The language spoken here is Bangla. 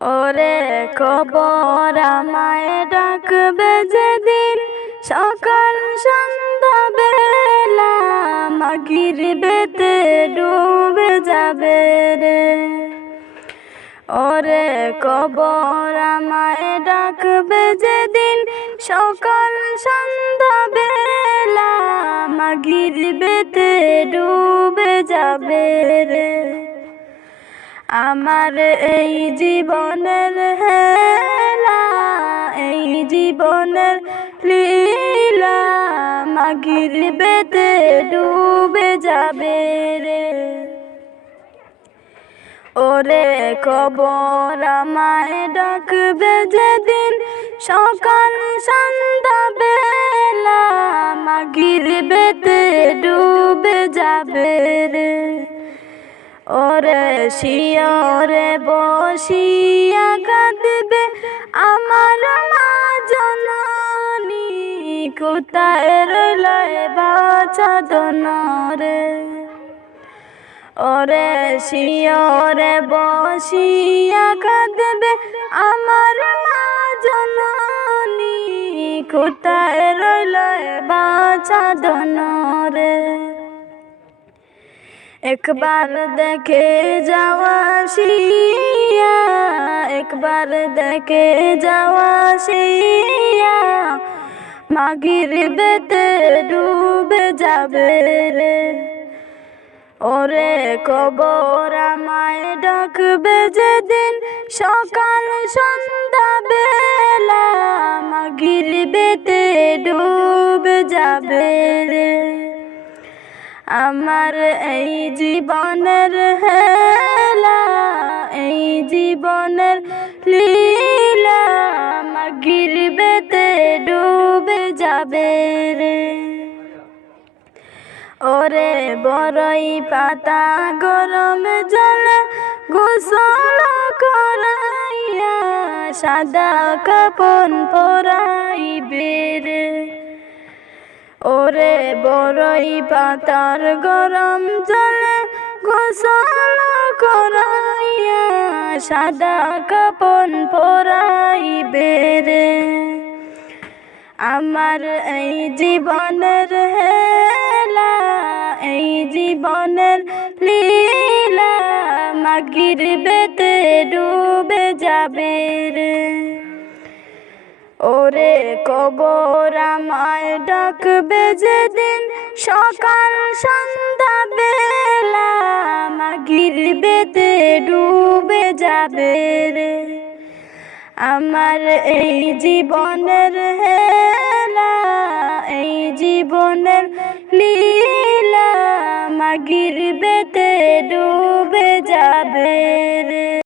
ওরে খবর আমায় ডাকবে যেদিন সকাল সন্ধ্যা বেলা মাগরিবেতে ডুবে যাবে রে। ওরে খবর আমায় ডাকবে যেদিন সকাল সন্ধ্যা বেলা মাগরিবেতে ডুবে যাবে রে। আমার এই জীবনের হেলা, এই জীবনের লীলা মাগরিবেতে ডুবে যাবে রে। ওরে খবর আমায় ডাকবে যেদিন সকাল সন্ধ্যা বেলা মাগরিবেতে ডুবে যাবে রে। ওরে শিয়রে বসিয়া কাঁদবে আমার মা জননী, কোথায় রইলে বাছা দনরে। ওরে শিয়রে বসিয়া কাঁদবে আমার মা জননী, কোথায় রইলে বাছা দনরে। একবার দেখে যাওয়া শিয়া, একবার দেখে যাওয়া শিয়া মাগরিবেতে ডুবে যাবে রে। ওরে কবর আমায় ডাকবে যেদিন সকাল সন্ধ্যা বেলা মাগরিবেতে ডুবে যাবে রে। আমার এই জীবনের হেলা, এই জীবনের লীলা মাগরিবেতে ডুবে যাবে রে। ওরে বড়ই পাতা গরম জলে গোসল করাইয়া সাদা কাপন পরাইবে রে। ওরে বড়ই পাতার গরম জলে গোসল করাইয়া সাদা কাপন পরাইবে রে। আমার এই জীবনের হেলা, এই জীবনের লীলা মাগরিবেতে ডুবে যাবে রে। ওরে কবর আমায় ডাকবে যেদিন সকাল সন্ধ্যা বেলা মাগরিবেতে ডুবে যাবে রে। আমার এই জীবনের হেলা, এই জীবনের লীলা মাগরিবেতে ডুবে যাবে রে।